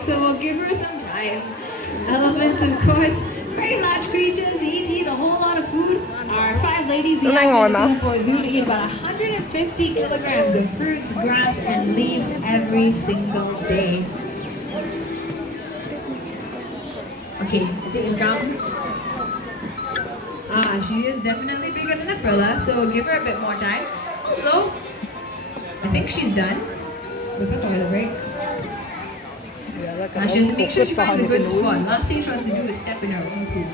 so we'll give her some time. Elephants, of course, very large creatures, eat a whole lot of food. Our 5 ladies here in Singapore Zoo eat about 150 kilograms of fruits, grass, and leaves every single day. Okay, I think it's gone. She is definitely bigger than Aprilla, so we'll give her a bit more time. So, I think she's done with her toilet break. She has to make sure she finds a good spot. Last thing she wants to do is step in her own poop.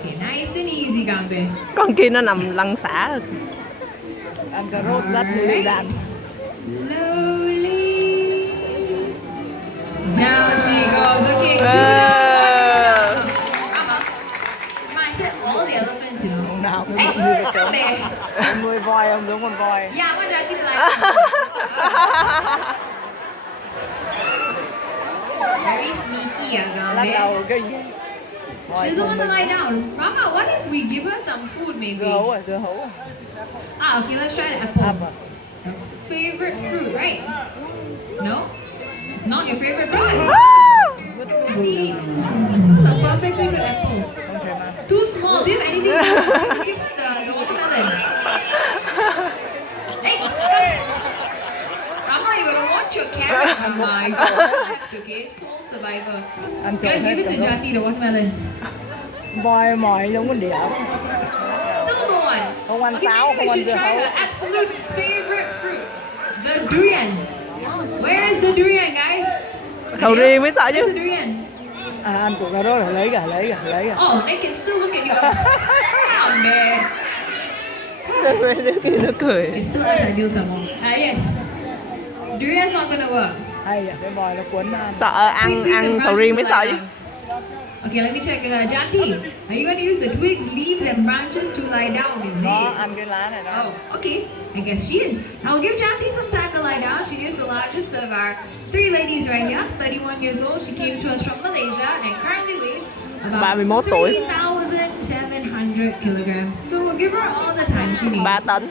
Okay, nice and easy, Gambe. Con kia nó nằm lăn xả rồi. Ăn cà rốt rách như lựu đạn. Slowly. Down she goes. Okay, Judah. I said all the elephants, you know. Nào cũng Hey, như cái chỗ. Gambe. Nuôi voi không đúng con voi. Yeah, I'm gonna get like. Very sneaky, Lắc Gambe. đầu cái gì? She doesn't want to lie down. Rama, what if we give her some food maybe? Dưa hấu à, dưa hấu. Okay, let's try the apple. Apple. Your favorite fruit, right? No? It's not your favorite fruit? Indeed. A perfectly good apple. Too small. Do you have anything? Give her the watermelon. Hey, come. Rama, you gotta watch your carrots, Rama. You don't left, okay? Sole survivor. Guys, give it to Jati, the watermelon. Voi mỏi giống con đỉa. Still no one. Không ăn Okay, táo, maybe không we ăn should dưa try hấu. her absolute favorite fruit. The durian. Where is the durian, guys? Sầu riêng mới sợ Where's the chứ. durian? À, ăn củ cà rốt rồi lấy kìa. Oh, they can still look at you. Oh, man. Mấy đứa kia nó cười. It still has ideal some more. Yes. Durian's not gonna work. Hay à, cái voi nó cuốn nó ăn. Sợ ăn sầu riêng mới sợ chứ. Okay, let me check. Jati, are you going to use the twigs, leaves, and branches to lie down? Is Nó it? ăn cái lá này đó. Oh, okay. I guess she is. I'll give Jati some time to lie down. She is the largest of our 3 ladies right here. 31 years old. She came to us from Malaysia and currently weighs about 31 tuổi. 3,700 kilograms. So we'll give her all the time she needs. 3 tấn.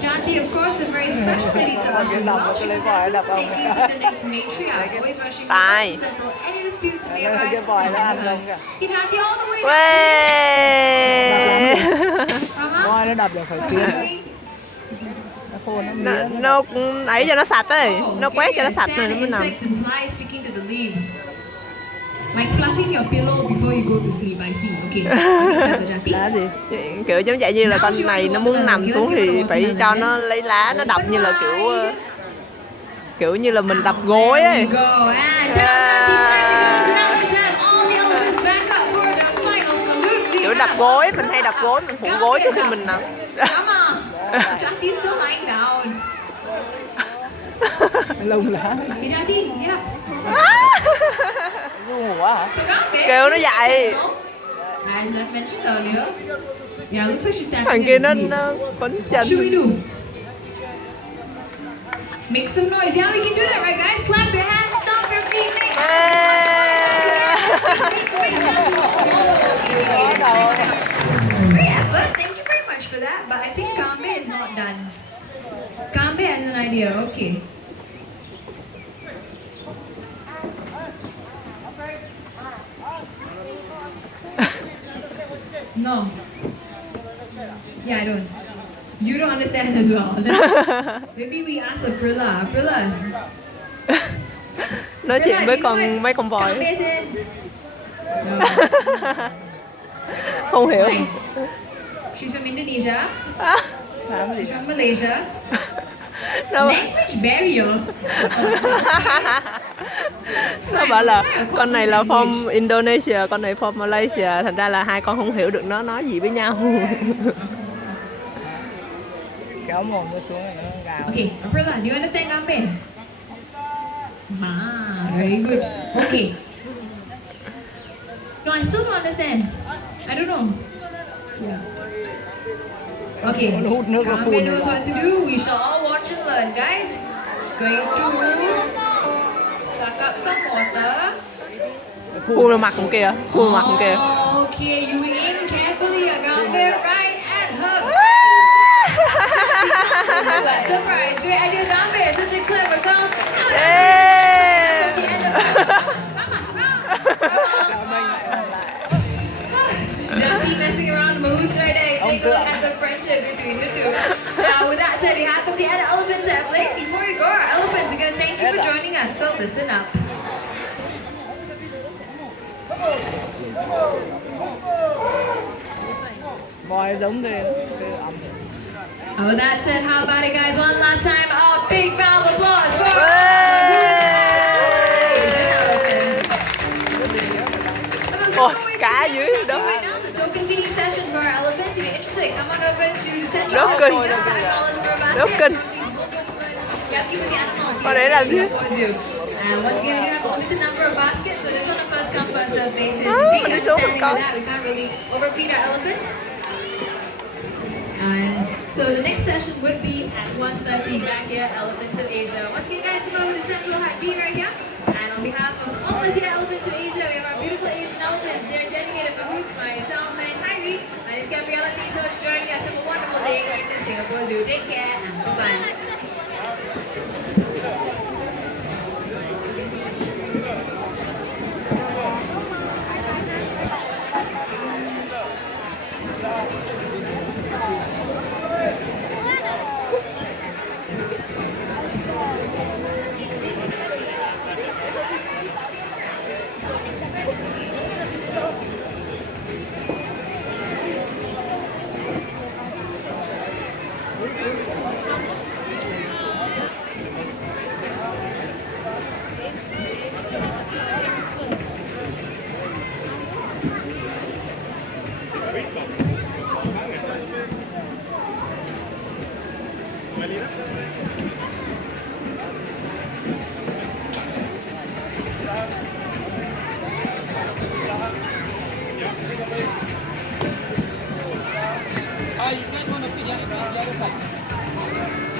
Jati, of course, a very special lady to us as well. She possesses the makings of the next matriarch, always rushing forward to settle any disputes may arise in the neighborhood. Hey, Jati, all the way. Rama, Voi nó đập được phải what's kia. she doing? Nó khô nó mía. Oh, Nó ấy cho nó sạch ấy. Nó okay, quét cho nó yes, sạch rồi nó sand, mới nằm. insects and flies sticking to the leaves. Like fluffing your pillow before you go to sleep, I see. Okay. Lá gì? Kiểu giống vậy như là con này nó muốn nằm xuống thì phải cho nó lấy lá nó đập như là kiểu như là mình đập gối ấy. Go. And down, Jati, find the guns. Now let's have all the elephants back up for the final salute. We Kiểu đập have gối, mình hay đập gối, mình phủ gối trước khi mình nằm. Come on. Jati's still lying down. Lung lá. Hey, Jati, get up. Ngu quá hả? So Gambe, Kêu nó dậy. as I mentioned earlier, yeah, looks like she's standing Thằng in kia the nó sleep. quấn What should we chân. do? Make some noise. Yeah, we can do that, right, guys? Clap your hands, stomp your feet, make Great effort. Thank you very much for that. But I think Kambe is not done. Kambe has an idea. Okay. No. Yeah, I don't. You don't understand as well. Maybe we ask Aprilla. Aprilla. Nói chuyện với Aprilla, you know what? mấy con voi. Kambe said. No. Không hiểu. Right. She's from Indonesia. Làm gì? She's from Malaysia. Nó, Language barrier. nó bảo là con này là from Indonesia, con này from Malaysia, thành ra là hai con không hiểu được nó nói gì với nhau. Kéo mồm nó xuống này nó gào. Okay, Aprilla, do you understand Kambe? Very good. Okay. No, I still don't understand. I don't know. Yeah. Okay. Hút nước nó Kambe phun knows what to do. We shall all watch and learn, guys. She's going to suck up some water. Phun vào mặt con kia, phun vào mặt con kia. Okay, you aim carefully, Kambe, right at her. Surprise! Great idea, Kambe. Such a clever girl. assembling. Before we go, our elephants are going to thank you for joining us, so listen up. Voi giống đi. And with that said, how about it, guys? One last time, a big round of applause for Ôi, cá dưới đó. Right now, it's a token feeding session for our elephants. If you're interested, come on over to the central Rất hall. kinh. $5 for a basket. Rất kinh. Proceeds will go towards the upkeep of the animals Qua để làm gì? Singapore Zoo. And once again, we have a limited number of baskets, so it is on a first come first served basis. You see, đi xuống understanding con. of that, we can't really overfeed our elephants. And so the next session would be at 1:30 back here at Elephants of Asia. Once again, guys, come over to the central hut D right here. And on behalf of all of us here at Elephants of Asia, we have our beautiful Asian elephants. They're dedicated for hoots by Salma and Kyrie. My name is Gabriella. Thank you so much for joining us. Have a wonderful day in the Singapore Zoo. Take care and bye-bye. You guys want to feed the other side?